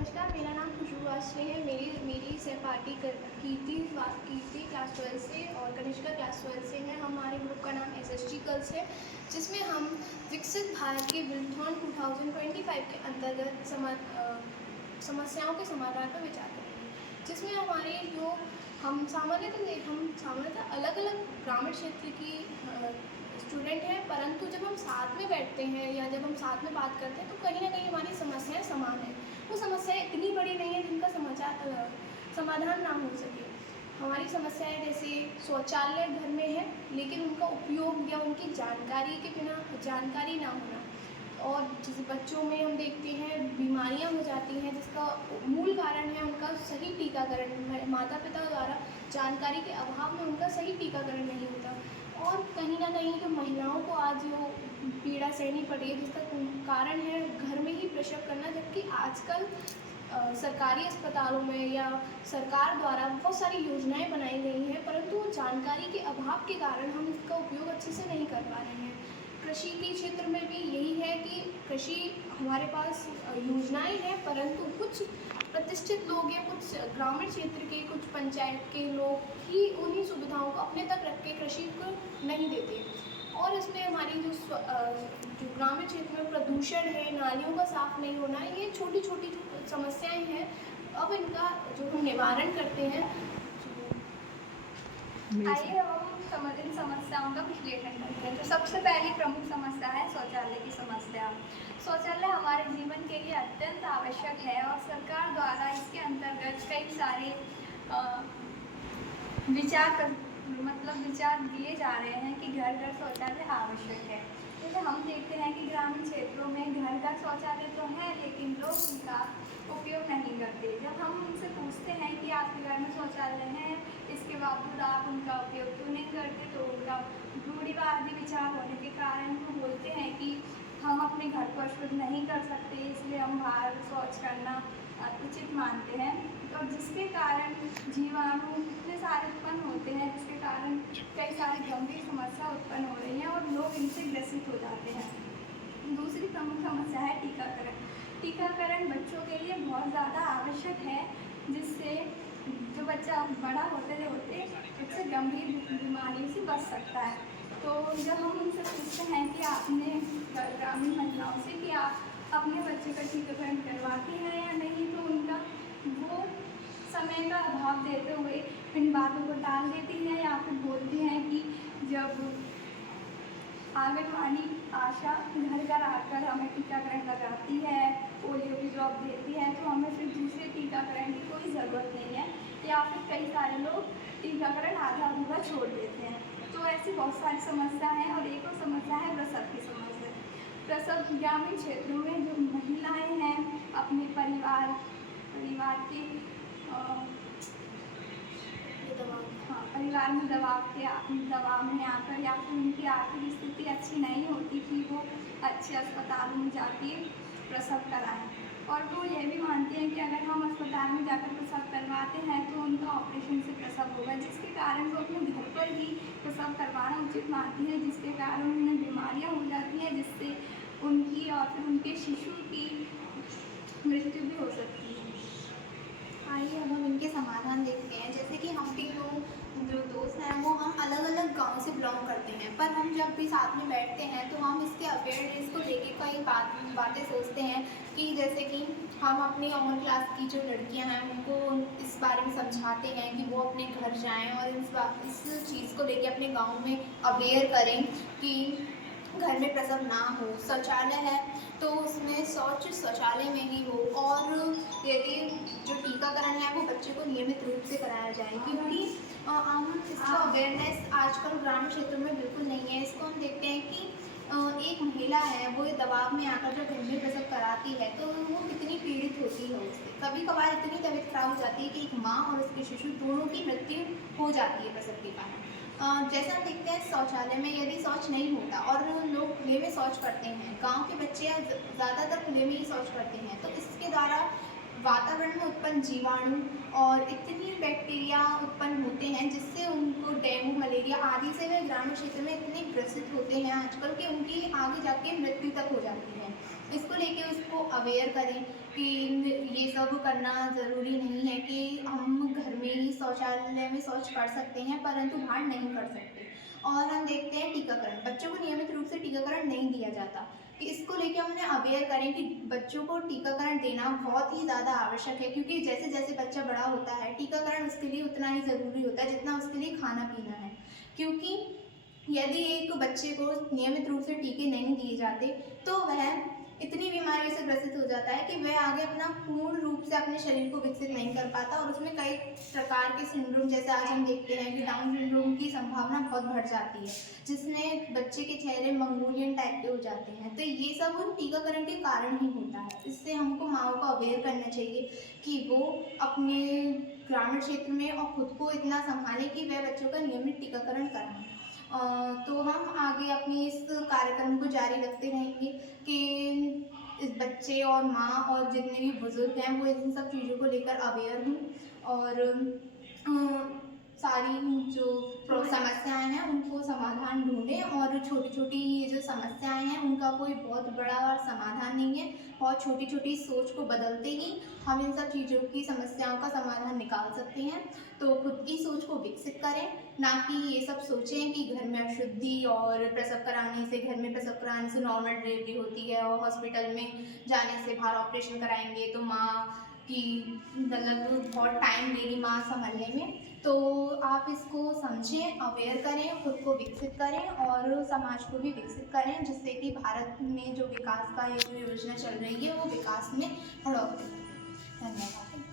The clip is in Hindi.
नमस्कार, मेरा नाम खुशबू वाशनी है। मेरी सहपाठी कीर्ति क्लास 12 से और कनिष्का क्लास 12 से है। हमारे ग्रुप का नाम SST गर्ल्स है, जिसमें हम विकसित भारत के बिल्डथॉन 2025 के अंतर्गत समस्याओं के समाधान पर विचार करेंगे। जिसमें हमारे जो हम सामान्यतः अलग अलग ग्रामीण क्षेत्र की स्टूडेंट हैं, परंतु जब हम साथ में बैठते हैं या जब हम साथ में बात करते हैं तो कहीं ना कहीं हमारी समस्याएं समान हैं। वो समस्याएं इतनी बड़ी नहीं है जिनका समाधान ना हो सके। हमारी समस्याएं जैसे शौचालय घर में है लेकिन उनका उपयोग या उनकी जानकारी ना होना, और जैसे बच्चों में हम देखते हैं बीमारियां हो जाती हैं जिसका मूल कारण है उनका सही टीकाकरण। माता पिता द्वारा जानकारी के अभाव में उनका सही टीकाकरण नहीं होता, और कहीं ना कहीं जो महिलाओं को आज जो पीड़ा सहनी पड़ी है जिसका कारण है घर में ही प्रसव करना। जबकि आजकल सरकारी अस्पतालों में या सरकार द्वारा बहुत सारी योजनाएं बनाई गई हैं, परंतु जानकारी के अभाव के कारण हम इसका उपयोग अच्छे से नहीं कर पा रहे हैं। कृषि के क्षेत्र में भी यही है कि कृषि हमारे पास योजनाएं हैं, परंतु कुछ प्रतिष्ठित लोग या कुछ ग्रामीण क्षेत्र के कुछ पंचायत के लोग ही उन्हीं सुविधाओं को अपने तक रख के कृषि को नहीं देते। और इसमें हमारी जो ग्रामीण क्षेत्र में प्रदूषण है, नालियों का साफ नहीं होना, ये छोटी छोटी समस्याएं हैं। अब इनका जो हम निवारण करते हैं, आइए हम इन समस्याओं का विश्लेषण करते हैं। तो सबसे पहली प्रमुख समस्या है शौचालय की समस्या। शौचालय हमारे जीवन के लिए अत्यंत आवश्यक है और सरकार द्वारा इसके अंतर्गत कई सारे विचार दिए जा रहे हैं कि घर घर शौचालय आवश्यक है। जैसे हम देखते हैं कि ग्रामीण क्षेत्रों में घर घर शौचालय तो है लेकिन लोग उनका उपयोग नहीं करते। जब हम उनसे पूछते हैं कि आपके घर में शौचालय है, इसके बावजूद आप उनका उपयोग क्यों नहीं करते, तो उनका रूढ़िवादी विचार होने के कारण वो बोलते हैं कि हम अपने घर को अशुद्ध नहीं कर सकते, इसलिए हम बाहर शौच करना उचित मानते हैं। और जिसके कारण जीवाणु इतने सारे उत्पन्न होते हैं, जिसके कारण कई सारी गंभीर समस्या उत्पन्न हो रही हैं और लोग इनसे ग्रसित हो जाते हैं। दूसरी प्रमुख समस्या है टीकाकरण। टीकाकरण बच्चों के लिए बहुत ज़्यादा आवश्यक है, जिससे जो बच्चा बड़ा होते होते उससे गंभीर बीमारी से बच सकता है। तो जब हम उनसे पूछते हैं कि आपने ग्रामीण महिलाओं से कि आप अपने बच्चे का टीकाकरण करवाती हैं या नहीं, तो उनका वो समय का अभाव देते हुए इन बातों को टाल देती हैं या फिर बोलती हैं कि जब आंगनवाड़ी आशा घर घर आकर हमें टीकाकरण लगाती है, पोलियो की ड्रॉप देती है, तो हमें फिर दूसरे टीकाकरण की कोई ज़रूरत नहीं है, या फिर कई सारे लोग टीकाकरण आधा अधूरा छोड़ देते हैं। तो ऐसी बहुत सारी समस्या हैं। और एक और समस्या है प्रसव की समस्या। प्रसव ग्रामीण क्षेत्रों में जो महिलाएं हैं अपने परिवार के परिवार में दबाव में आकर या फिर उनकी आर्थिक स्थिति अच्छी नहीं होती कि वो अच्छे अस्पताल में जाके प्रसव कराएं, और वो यह भी मानती हैं कि अगर हम अस्पताल में जाकर प्रसव करवाते हैं तो उनका ऑपरेशन से प्रसव होगा, जिसके कारण वो अपने घर पर ही प्रसव करवाना उचित मानती है, जिसके कारण उन्हें बीमारियाँ हो जाती हैं, जिससे उनकी और फिर उनके शिशु की मृत्यु भी हो सकती है। आइए अब हम इनके समाधान देखते हैं। जैसे कि हम तीनों जो दोस्त हैं वो हम अलग अलग गांव से बिलोंग करते हैं, पर हम जब भी साथ में बैठते हैं तो हम इसके अवेयरनेस को लेके कई बातें सोचते हैं कि जैसे कि हम अपनी ऑन क्लास की जो लड़कियां हैं उनको इस बारे में समझाते हैं कि वो अपने घर जाएं और इस चीज़ को लेके अपने गाँव में अवेयर करें कि घर में प्रसव ना हो। शौचालय है तो उसमें शौचालय में ही हो, और यदि जो टीकाकरण है वो बच्चे को नियमित रूप से कराया जाए, क्योंकि इसका अवेयरनेस आजकल ग्रामीण क्षेत्रों में बिल्कुल नहीं है। इसको हम देखते हैं कि एक महिला है वो दबाव में आकर जो घर में प्रसव कराती है तो वो कितनी पीड़ित होती है उससे। कभी कभार इतनी तबीयत खराब हो जाती है कि एक माँ और उसके शिशु दोनों की मृत्यु हो जाती है प्रसव के कारण। जैसे हम देखते हैं शौचालय में यदि शौच नहीं होता और लोग खुले में शौच करते हैं, गांव के बच्चे ज़्यादातर खुले में ही शौच करते हैं, तो इसके द्वारा वातावरण में उत्पन्न जीवाणु और इतनी बैक्टीरिया उत्पन्न होते हैं जिससे उनको डेंगू, मलेरिया आदि से वे ग्रामीण क्षेत्र में इतने ग्रसित होते हैं आजकल कि उनकी आगे जाके मृत्यु तक हो जाती है। इसको लेके उसको अवेयर करें कि ये सब सब करना ज़रूरी नहीं है कि हम घर में ही शौचालय में शौच कर सकते हैं, परंतु बाहर नहीं कर सकते। और हम देखते हैं टीकाकरण, बच्चों को नियमित रूप से टीकाकरण नहीं दिया जाता, कि इसको लेके हम उन्हें अवेयर करें कि बच्चों को टीकाकरण देना बहुत ही ज़्यादा आवश्यक है, क्योंकि जैसे जैसे बच्चा बड़ा होता है टीकाकरण उसके लिए उतना ही ज़रूरी होता है जितना उसके लिए खाना पीना है। क्योंकि यदि एक बच्चे को नियमित रूप से टीके नहीं दिए जाते तो वह इतनी बीमारी से ग्रसित हो जाता है कि वह आगे अपना पूर्ण रूप से अपने शरीर को विकसित नहीं कर पाता, और उसमें कई प्रकार के सिंड्रोम, जैसे आज हम देखते हैं कि डाउन सिंड्रोम की संभावना बहुत बढ़ जाती है, जिसमें बच्चे के चेहरे मंगोलियन टाइप के हो जाते हैं। तो ये सब उन टीकाकरण के कारण ही होता है। इससे हमको माँओं को अवेयर करना चाहिए कि वो अपने ग्रामीण क्षेत्र में और खुद को इतना संभालें कि वह बच्चों का नियमित टीकाकरण कराएं। तो हम आगे अपनी इस कार्यक्रम को जारी रखते रहेंगे कि इस बच्चे और माँ और जितने भी बुजुर्ग हैं वो इन सब चीज़ों को लेकर अवेयर हों, और सारी जो समस्याएं हैं उनको समाधान ढूंढें, और छोटी छोटी ये जो समस्याएं हैं उनका कोई बहुत बड़ा समाधान नहीं है, और छोटी छोटी सोच को बदलते ही हम इन सब चीज़ों की समस्याओं का समाधान निकाल सकते हैं। तो खुद की सोच को विकसित करें, ना कि ये सब सोचें कि घर में अशुद्धि और प्रसव कराने से, घर में प्रसव कराने से नॉर्मल डिलीवरी होती है और हॉस्पिटल में जाने से, बाहर ऑपरेशन कराएंगे तो माँ की मतलब बहुत टाइम लेगी माँ संभलने में। तो आप इसको समझें, अवेयर करें, खुद को विकसित करें और समाज को भी विकसित करें, जिससे कि भारत में जो विकास का ये जो योजना चल रही है वो विकास में बढ़ोतरी। धन्यवाद।